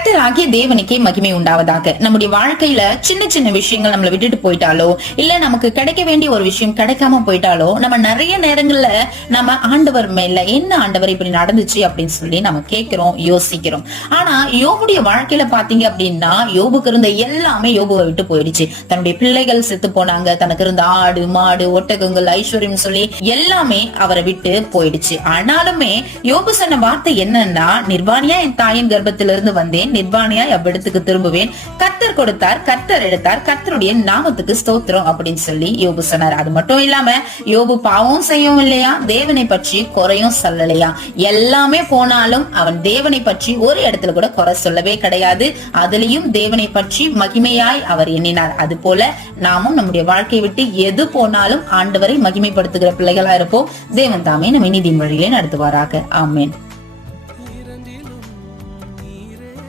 கர்த்தராகிய தேவனுக்கே மகிமை உண்டாவதாக. நம்முடைய வாழ்க்கையில சின்ன சின்ன விஷயங்கள் நம்மளை விட்டுட்டு போயிட்டாலோ, இல்ல நமக்கு கிடைக்க வேண்டிய ஒரு விஷயம் கிடைக்காம போயிட்டாலோ, நம்ம நிறைய நேரங்கள்ல நம்ம ஆண்டவர் மேல என்ன ஆண்டவர் இப்படி நடந்துச்சு அப்படின்னு சொல்லி நம்ம கேட்கிறோம், யோசிக்கிறோம். ஆனா யோபுடைய வாழ்க்கையில பாத்தீங்க அப்படின்னா, யோபுக்கு இருந்த எல்லாமே யோபுவை விட்டு போயிடுச்சு. தன்னுடைய பிள்ளைகள் செத்து போனாங்க, தனக்கு இருந்த ஆடு மாடு ஒட்டகங்கள் ஐஸ்வர்யம் சொல்லி எல்லாமே அவரை விட்டு போயிடுச்சு. ஆனாலுமே யோபு சொன்ன வார்த்தை என்னன்னா, நிர்வாணியா என் தாயின் கர்ப்பத்திலிருந்து வந்தேன், நிர்வாணியா அவ்விடத்துக்கு திரும்புவேன், கர்த்தர் கொடுத்தார், கர்த்தர் எடுத்தார், கர்த்தருடைய நாமத்துக்கு ஸ்தோத்திரம் அப்படின்னு சொல்லி யோபு சொன்னார். அது மட்டும் இல்லாம யோபு பாவம் செய்யவும் இல்லையா, தேவனை பற்றி குறையும் சொல்லலையா. எல்லாமே போனாலும் அவன் தேவனை பற்றி ஒரு இடத்துல கூட குறை சொல்லவே கிடையாது. அதுலயும் தேவனை பற்றி மகிமையாய் அவர் எண்ணினார். அது போல நாமும் நம்முடைய வாழ்க்கையை விட்டு எது போனாலும் ஆண்டவரை மகிமைப்படுத்துகிற பிள்ளைகளா இருப்போம். தேவன் தாமே நம்ம நீதிமொழிகளை நடத்துவாராக. ஆமென்.